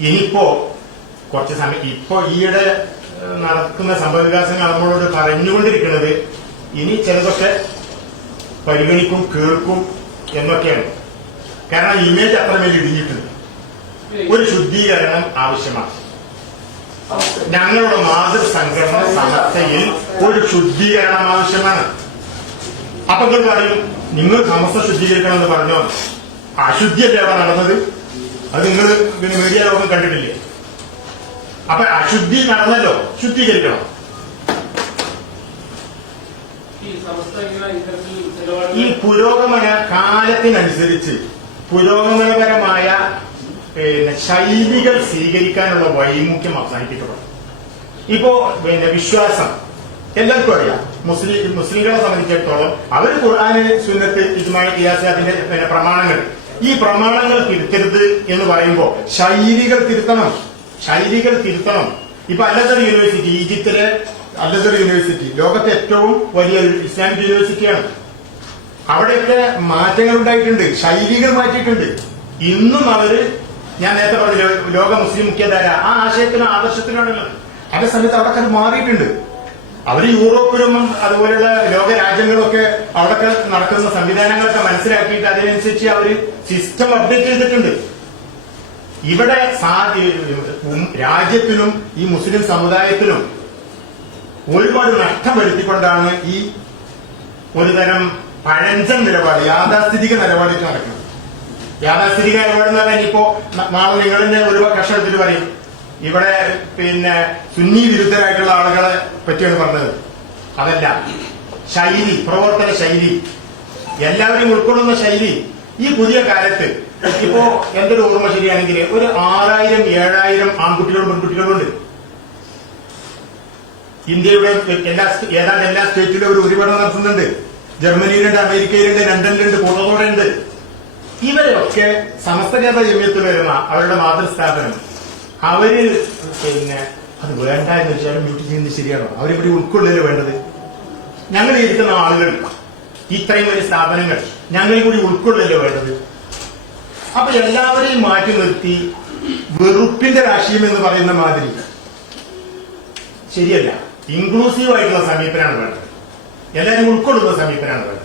ഇനിയിപ്പോ കുറച്ച് സമയം ഇപ്പോ ഈയിടെ നടക്കുന്ന സംഭവവികാസങ്ങൾ നമ്മളോട് പറഞ്ഞുകൊണ്ടിരിക്കുന്നത് ഇനി ചിലതൊക്കെ പരിഗണിക്കും, കേൾക്കും എന്നൊക്കെയാണ്. കാരണം ഇമേജ് അത്രമേൽ ഇടിഞ്ഞിട്ടുണ്ട്. ഒരു ശുദ്ധീകരണം ആവശ്യമാണ്. ഞങ്ങളുടെ മാതൃസംഘടന സമസ്തയിൽ ഒരു ശുദ്ധീകരണം ആവശ്യമാണ്. അപ്പൊ നിങ്ങൾ പറയും, നിങ്ങൾ സമസ്ത ശുദ്ധീകരിക്കണം എന്ന് പറഞ്ഞോ? അശുദ്ധിയല്ലേ അവിടെ നടന്നത്? അത് നിങ്ങൾ പിന്നെ മീഡിയ ലോകം കണ്ടിട്ടില്ലേ? അപ്പൊ അശുദ്ധി നടന്നല്ലോ, ശുദ്ധീകരിക്കണം. ഈ പുരോഗമന കാലത്തിനനുസരിച്ച് പുരോഗമനപരമായ ശൈലികൾ സ്വീകരിക്കാനുള്ള വൈമുഖ്യം അവസാനിപ്പിക്കണം. ഇപ്പോ വിശ്വാസം എല്ലാവർക്കും അറിയാം. മുസ്ലിങ്ങളെ സംബന്ധിച്ചിടത്തോളം അവർ ഖുർആന്, സുന്നത്ത്, ഇജ്മാ, ഖിയാസ്, അതിന്റെ പ്രമാണങ്ങൾ, ഈ പ്രമാണങ്ങൾ തിരുത്തരുത് എന്ന് പറയുമ്പോൾ ശൈലികൾ തിരുത്തണം. ഇപ്പൊ അല്ലസർ യൂണിവേഴ്സിറ്റി, ഈജിപ്തിലെ അല്ലസർ യൂണിവേഴ്സിറ്റി ലോകത്തെ ഏറ്റവും വലിയ ഇസ്ലാമിക് യൂണിവേഴ്സിറ്റിയാണ്. അവിടെയൊക്കെ മാറ്റങ്ങൾ ഉണ്ടായിട്ടുണ്ട്, ശൈലികൾ മാറ്റിയിട്ടുണ്ട്. ഇന്നും അവര്, ഞാൻ നേരത്തെ പറഞ്ഞ ലോക മുസ്ലിം മുഖ്യധാര ആ ആശയത്തിനും ആദർശത്തിനാണുള്ളത്. അതേ സമയത്ത് അവിടെ അത് മാറിയിട്ടുണ്ട്. അവര് യൂറോപ്പിലും അതുപോലെയുള്ള ലോക രാജ്യങ്ങളൊക്കെ അവിടെയൊക്കെ നടക്കുന്ന സംവിധാനങ്ങളൊക്കെ മനസ്സിലാക്കിയിട്ട് അതിനനുസരിച്ച് അവര് സിസ്റ്റം അപ്ഡേറ്റ് ചെയ്തിട്ടുണ്ട്. ഇവിടെ രാജ്യത്തിനും ഈ മുസ്ലിം സമുദായത്തിനും ഒരുപാട് നഷ്ടം വരുത്തിക്കൊണ്ടാണ് ഈ ഒരുതരം പഴഞ്ചൻ നിലപാട്, യാഥാസ്ഥിതിക നിലപാടിലേക്ക് നടക്കുന്നത്. യാഥാസ്ഥിതിക നിലപാടെന്ന് പറഞ്ഞാൽ ഇപ്പോ നാളെ നിങ്ങളെന്നെ ഒരു കഷ്ടം എടുത്തിട്ട് പറയും, ഇവിടെ പിന്നെ സുന്നി വിരുദ്ധരായിട്ടുള്ള ആളുകളെ പറ്റിയാണ് പറഞ്ഞത്. അതല്ല, ശൈലി, പ്രവർത്തന ശൈലി, എല്ലാവരും ഉൾക്കൊള്ളുന്ന ശൈലി. ഈ പുതിയ കാലത്ത് ഇപ്പോ എന്തൊരു ഓർമ്മ ശരിയാണെങ്കിൽ ഒരു 6000, 7000 ആൺകുട്ടികളും പെൺകുട്ടികളുണ്ട്. ഇന്ത്യയുടെ ഏതാണ്ട് എല്ലാ സ്റ്റേറ്റിലും ഒരു ഉപരിപഠനം നടത്തുന്നുണ്ട്. ജർമ്മനിയിലുണ്ട്, അമേരിക്കയിലുണ്ട്, ലണ്ടനിലുണ്ട്, കൂട്ടത്തോടെ ഉണ്ട്. ഇവരൊക്കെ സമസ്ത കേരള ജമിയത്തുൽ ഉലമ അവരുടെ മാതൃസ്ഥാപനം, അവര് അത് വേണ്ട എന്ന് വെച്ചാൽ മ്യൂട്ട് ചെയ്യുന്നത് ശരിയാണോ? അവരിവിടെ ഉൾക്കൊള്ളല് വേണ്ടത്. ഞങ്ങൾ ഇരിക്കുന്ന ആളുകൾ, ഇത്രയും വലിയ സ്ഥാപനങ്ങൾ ഞങ്ങൾ കൂടി ഉൾക്കൊള്ളല്ലോ വേണ്ടത്. അപ്പൊ എല്ലാവരെയും മാറ്റി നിർത്തി വെറുപ്പിന്റെ രാഷ്ട്രീയം എന്ന് പറയുന്ന മാതിരി ശരിയല്ല. ഇൻക്ലൂസീവ് ആയിട്ടുള്ള സമീപനമാണ് വേണ്ടത്. എല്ലാവരും ഉൾക്കൊള്ളുന്ന സമീപനമാണ് വേണ്ടത്.